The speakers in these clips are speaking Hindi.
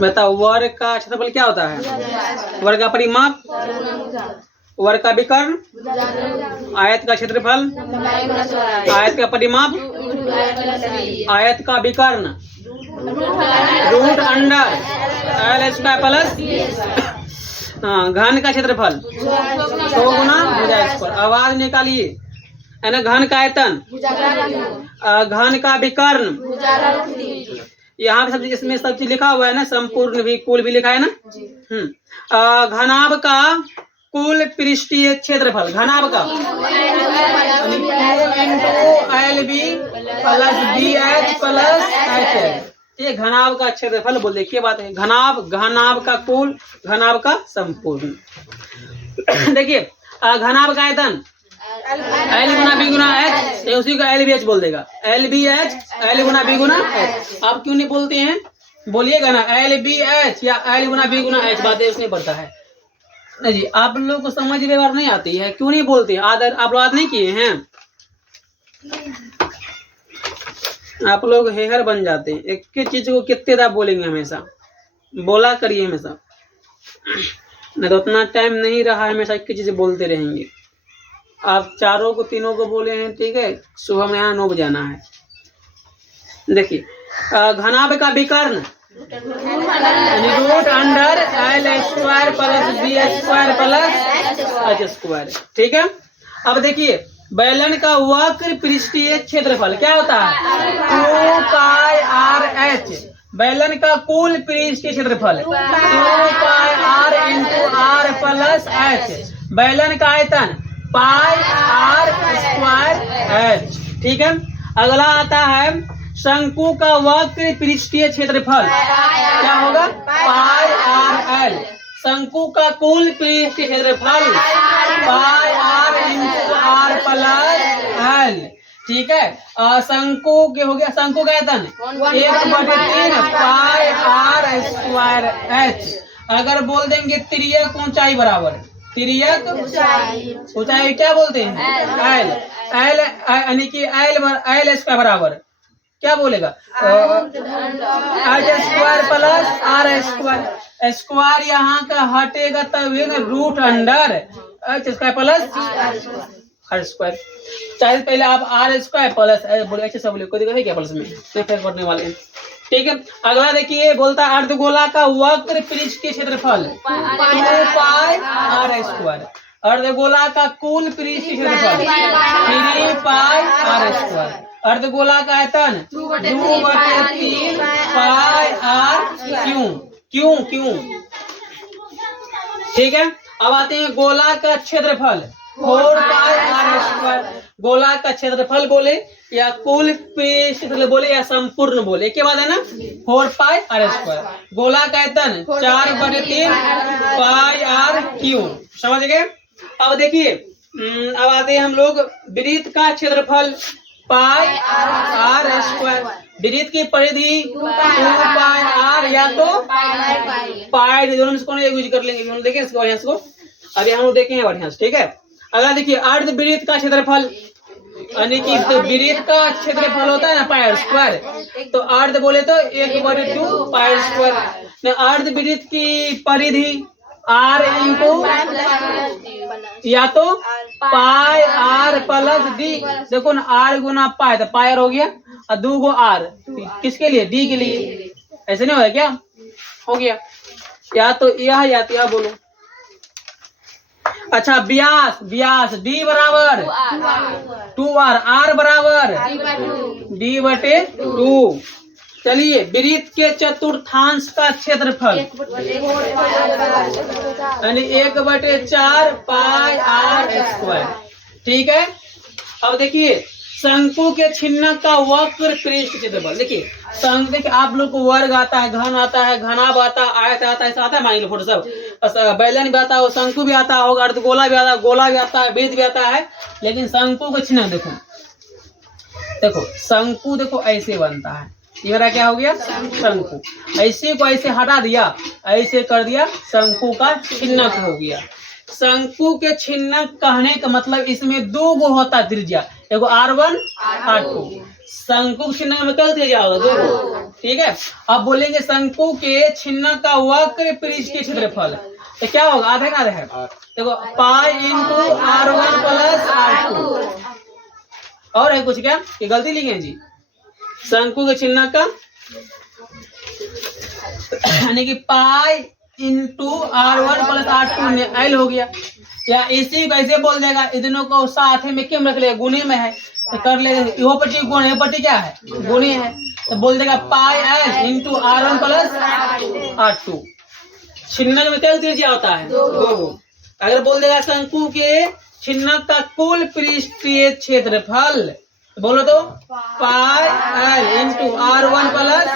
बताओ वर्ग का क्षेत्रफल क्या होता है? वर्ग का परिमाप, वर्ग का विकर्ण, आयत का क्षेत्रफल, आयत का परिमाप, आयत का विकर्ण, root under L square plus घन का क्षेत्रफल 100 गुना भुजा स्क्वायर। आवाज निकालिए, है ना। घन का आयतन, घन का विकर्ण, यहाँ पे सब इसमें सब चीज लिखा हुआ है ना, संपूर्ण भी, कुल भी लिखा है ना। घनाभ का कुल पृष्ठीय क्षेत्रफल, घनाभ का LB plus BH plus HL, ये घनाभ का क्षेत्रफल बोल। देखिए बात है, घनाभ, घनाभ का कुल, घनाभ का संपूर्ण। देखिए घनाभ का आयतन L गुना B गुना H, उसी को LBH बोल देगा, LBH, L गुना B गुना H। आप क्यों नहीं बोलते हैं? बोलिएगा ना LBH या L गुना B गुना H, बातें उसने पड़ता है नहीं जी। आप लोग को समझ व्यवहार नहीं आती है, क्यों नहीं बोलते? आदर आप लोग याद नहीं किए हैं? आप लोग हेहर बन जाते हैं, एक ही चीज को कितने बार बोलेंगे, हमेशा बोला करिए हमेशा, नहीं तो उतना टाइम नहीं रहा, हमेशा एक ही चीज बोलते रहेंगे। आप चारों को, तीनों को बोले हैं, ठीक है। सुबह में यहाँ 9 बजे आना है। देखिए घनाभ का विकर्ण root under L square plus B square plus H square, ठीक है। अब देखिए बेलन का वक्र पृष्ठीय क्षेत्रफल क्या होता है? 2 पाई आर एच। बेलन का कुल पृष्ठीय क्षेत्रफल 2 pi R into R plus H. बेलन का आयतन पाई आर स्क्वायर एच, ठीक है। अगला आता है शंकु का वक्र पृष्ठीय क्षेत्रफल, क्या होगा? Pi R L. शंकु का कुल पृष्ठीय क्षेत्रफल pi R into R plus L, ठीक है। शंकु के हो गया, शंकु का आयतन 1/3 पाई आर स्क्वायर एच। अगर बोल देंगे तिर्यक ऊंचाई बराबर, तिर्यक ऊंचाई क्या बोलते हैं? एल। एल यानी कि एल स्क्वायर बराबर क्या बोलेगा? H square plus R square. Square यहाँ का हटेगा तब root under H square plus R square. चाहे पहले आप आर स्क्वायर प्लस बोले, अच्छे से बोले, कोई दिक्कत है क्या प्लस में? फर्क पड़ने वाले हैं, ठीक है। अगला देखिए बोलता है अर्धगोला का वक्र पृष्ठीय क्षेत्रफल 2 पाई आर स्क्वायर। अर्धगोला का कुल पृष्ठीय क्षेत्रफल 3 पाई आर स्क्वायर। अर्धगोला का आयतन 2/3 पाई आर क्यों क्यों क्यों, ठीक है। अब आते हैं गोला का क्षेत्रफल 4 पाई आर स्क्वायर। गोला का क्षेत्रफल बोले या कुल क्षेत्रफल बोले या संपूर्ण बोले, क्या बात है ना? 4 पाई आर स्क्वायर। गोला का आयतन 4/3 पाई आर क्यू, समझ गए। अब देखिए अब आते हैं हम लोग वृत्त का क्षेत्रफल पाई आर स्क्वायर। वृत्त की परिधि 2 पाई आर या तो पाई, दोनों इसको यूज कर लेंगे। देखें इसको बढ़िया को, अभी हम लोग देखेंगे बढ़िया से, ठीक है। अगर देखिए अर्ध वृत्त का क्षेत्रफल यानी कि तो वृत्त का क्षेत्रफल होता है ना पाई स्क्वायर, तो अर्ध बोले तो 1/2 पाई स्क्वायर। अर्ध वृत्त की परिधि आर इंटू या तो पाई आर प्लस डी। देखो ना आर गुना पाई तो पाई आर हो गया और 2 गो आर किसके लिए? डी के लिए। ऐसे नहीं होगा क्या? हो गया, या तो यह या तो यह बोलो। अच्छा व्यास, व्यास डी बराबर 2r, आर बराबर d/2। चलिए वृत्त के चतुर्थांश का क्षेत्रफल यानी 1/4 पाई आर स्क्वायर, ठीक है। अब देखिए शंकु के छिन्नक का वक्र पृष्ठ क्षेत्रफल। देखिए शंकु, देखिए आप लोग को वर्ग आता है, घन आता है, घनाभ आता है, आयत आता है, ऐसा आता है मान लो फोटो सब। बेलन भी आता है, शंकु भी आता होगा, अर्धगोला भी आता है, गोला भी आता है, वृत्त भी आता है। लेकिन शंकु का छिन्नक देखो, देखो शंकु देखो ऐसे बनता है, ये मेरा क्या हो गया? शंकु। ऐसे को ऐसे हटा दिया, ऐसे कर दिया, शंकु का छिन्नक हो गया। शंकु के छिन्नक कहने का मतलब इसमें 2 गो होता है त्रिज्या, एगो R1 R2। शंकु के छिन्नक में क्या त्रिज्या होगा? 2 गो, ठीक है। अब बोलेंगे शंकु के छिन्न का वक्र पृष्ठीय क्षेत्रफल, तो क्या होगा? आधा का आधा है, देखो pi into R1 plus R2। और है कुछ क्या? ये गलती लिखे हैं जी। शंकु के छिन्न का यानी कि pi into R1 plus R2 L हो गया। या इसी कैसे बोल देगा? इन दोनों को साथ में क्यों रख लेगा? गुणे में है तो कर लेगा, यो पट्टी गुण, ये पट्टी क्या है? गुणे है, तो बोल देगा pi L into R1 plus R2। छिन्न में क्या त्रिज्या होता है? 2। अगर बोल देगा शंकु के छिन्न का कुल पृष्ठीय क्षेत्रफल, तो बोलो तो pi L into R1 plus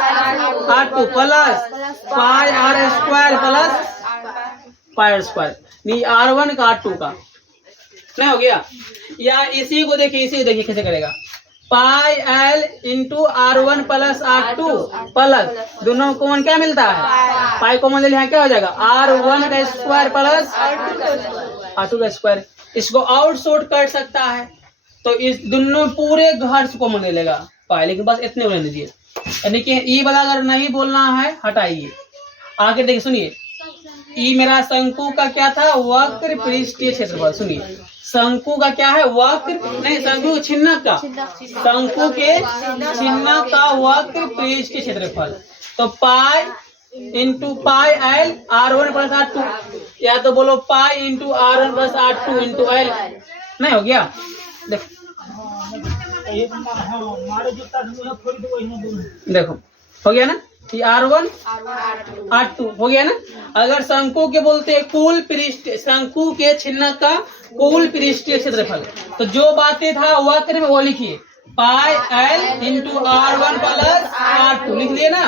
R2 plus pi R square plus pi square, नहीं R1 का R2 का नहीं हो गया। या इसी को देखिए कैसे करेगा, pi L into R1 plus R2 plus दोनों कॉमन क्या मिलता है? पाई कॉमन ले लिया, क्या हो जाएगा? R1 का स्क्वायर प्लस R2 का स्क्वायर। इसको आउटसोर्ट कर सकता है, तो इस दोनों पूरे घर से कॉमन ले लेगा पाई, लेकिन बस इतने बोलने दीजिए। यानी कि ई वाला अगर नहीं बोलना है हटाइए। आगे देखिए सुनिए, ई मेरा शंकु का क्या था? वक्र पृष्ठीय क्षेत्रफल। सुनिए शंकु का क्या है? वक्र नहीं, शंकु छिन्न का, शंकु के छिन्न का वक्र पृष्ठीय क्षेत्रफल, तो pi into pi L R1 plus R2, या तो बोलो pi into R1 plus R2 into L. नहीं हो गया? देखो हो गया ना, ये R1 R2 हो गया ना। अगर शंकु के बोलते हैं कुल पृष्ठ, शंकु के छिन्न का कुल पृष्ठीय क्षेत्रफल, तो जो बातें था वक्र में वो लिखिए, pi L into R1 plus R2 लिख लिए ना।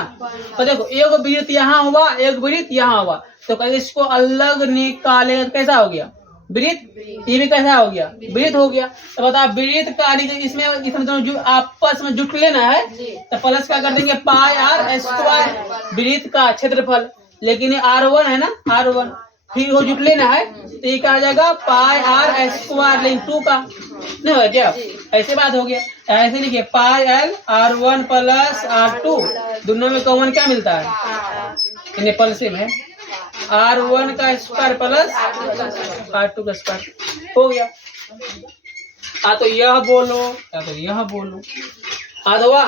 तो देखो एक वृत्त यहाँ हुआ, एक वृत्त यहाँ हुआ, तो इसको अलग निकाले, कैसा हो गया? वृत्त। ये भी कैसा हो गया? वृत्त हो गया। तो बता वृत्त का इसमें दोनों आपस में जुट लेना है, तो प्लस क्या कर देंगे? पाई R स्क्वायर, वृत्त का क्षेत्रफल, लेकिन ये R1 है ना, R1 फिर वो जुट लेना है, तो ये क्या आ जाएगा? पाई R स्क्वायर, लेकिन 2 का नहीं हो गया। ऐसे बात हो गया। ऐसे लिखिए pi L R1 plus R2, दोनों में कॉमन क्या मिलता है? इन्हें पल्सिव है, R1 का स्क्वायर प्लस R2 का स्क्वायर हो गया। तो यह बोलो, या तो यह बोलो। अथवा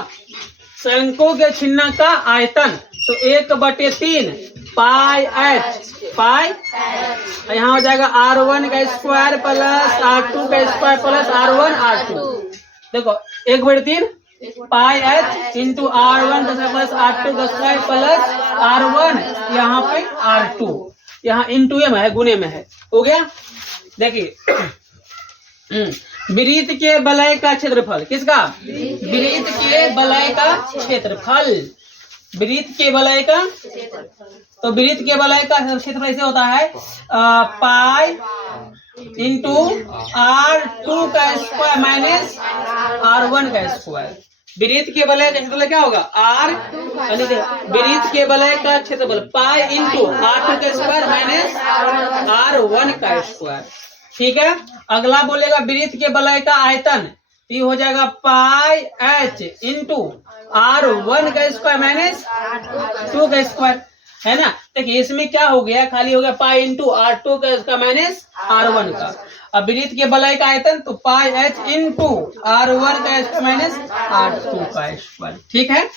शंकु के छिन्न का आयतन, तो 1/3 पाई एच, पाई यहाँ हो जाएगा R1 का स्क्वायर प्लस R2 का स्क्वायर प्लस R1 R2। देखो 1/3 पाई H into R1 plus R2 का स्क्वायर प्लस R1 यहाँ पे R2, यहाँ इंटू में है, गुणे में है। हो गया? देखिए वृत्त के वलय का क्षेत्रफल, किसका? वृत्त के वलय का क्षेत्रफल, वृत्त के वलय का। तो वृत्त के वलय का क्षेत्रफल ऐसे होता है, पाई इंटू R2 का स्क्वायर माइनस R1 का स्क्वायर। वृत्त के वलय का क्षेत्रफल क्या होगा? वृत्त के वलय का क्षेत्रफल पाई इंटू R2 का स्क्वायर माइनस R1 का स्क्वायर। ठीक है। अगला बोलेगा वृत्त के वलय का आयतन, ये हो जाएगा पाई एच इंटू R1 का स्क्वायर माइनस 2 का स्क्वायर, है ना। देखिए इसमें क्या हो गया? खाली हो गया पाई इंटू R2 का माइनस R1 का। अब वृत्त के वलय का आयतन, तो पाई एच इंटू R1 का स्क्वायर माइनस R2 का स्क्वायर। ठीक है।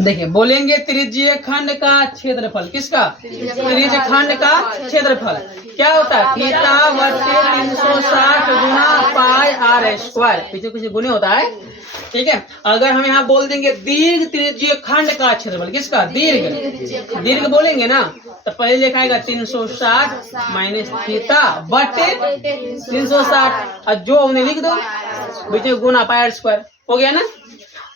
देखिए बोलेंगे त्रिज्यीय खंड का क्षेत्रफल, किसका? त्रिज्यीय खंड का क्षेत्रफल क्या होता है? थीटा बटे 360 गुना पाई R स्क्वायर, पीछे कुछ गुने होता है। ठीक है। अगर हम यहाँ बोल देंगे दीर्घ त्रिज्यीय खंड का क्षेत्रफल, किसका? दीर्घ, दीर्घ बोलेंगे ना, तो पहले लिखाएगा 360 माइनस थीटा बटे 360, और जो उन्हें लिख दो बीच में गुना पाई स्क्वायर, हो गया ना।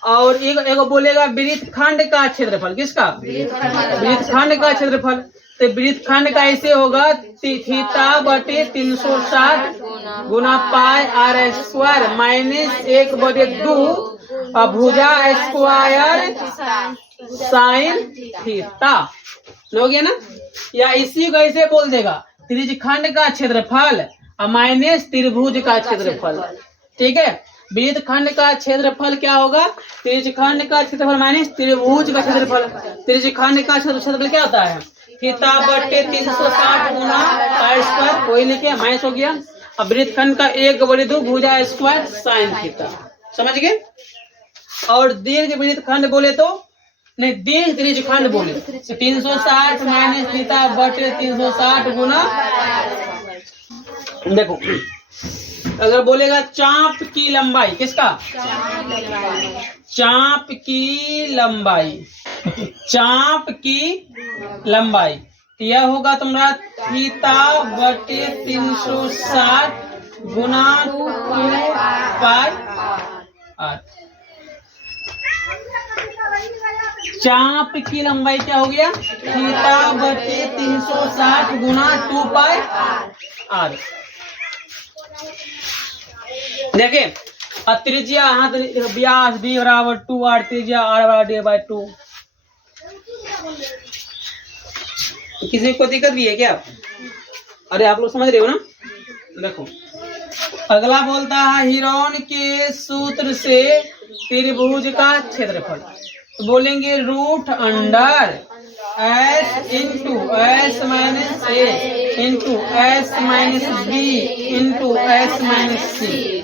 और एक बोलेगा वृत्त खंड का क्षेत्रफल, किसका? वृत्त खंड का क्षेत्रफल, तो वृत्त खंड का ऐसे होगा थीटा बटे 360 गुना पाई R स्क्वायर माइनस 1/2 भुजा स्क्वायर साइन थीटा, हो गया ना। या इसी को ऐसे बोल देगा त्रिज्यीय खंड का क्षेत्रफल माइनस त्रिभुज का क्षेत्रफल। ठीक है। वृत्तखंड का क्षेत्रफल क्या होगा? त्रिज्यखंड का क्षेत्रफल माइनस त्रिभुज का क्षेत्रफल। त्रिज्यखंड का क्षेत्रफल क्या होता है? थीटा बटे 360 गुना पाई स्क्वायर, कोई लिखे माइनस हो गया। अब वृत्तखंड का 1/2 भुजा स्क्वायर साइन थीटा, समझ गए। और दीर्घ वृत्तखंड बोले तो नहीं, दीर्घ त्रिज्यखंड बोले तो 360 माइनस थीटा बटे 360 गुना। देखो अगर बोलेगा चाप की लंबाई, किसका? चाप की लंबाई, चाप की लंबाई तो यह होगा तुम्हारा थीटा बटे 360 गुना 2 पाई आर। चाप की लंबाई क्या हो गया? थीटा बटे 360 गुना 2 पाई आर। देखिए त्रिज्या हाथ व्यास d बराबर 2r, त्रिज्या r बराबर d/2। किसी को दिक्कत भी है क्या? अरे आप लोग समझ रहे हो ना? देखो अगला बोलता है हिरोन के सूत्र से त्रिभुज का क्षेत्रफल, तो बोलेंगे root under s into s minus a into s minus b into s minus c।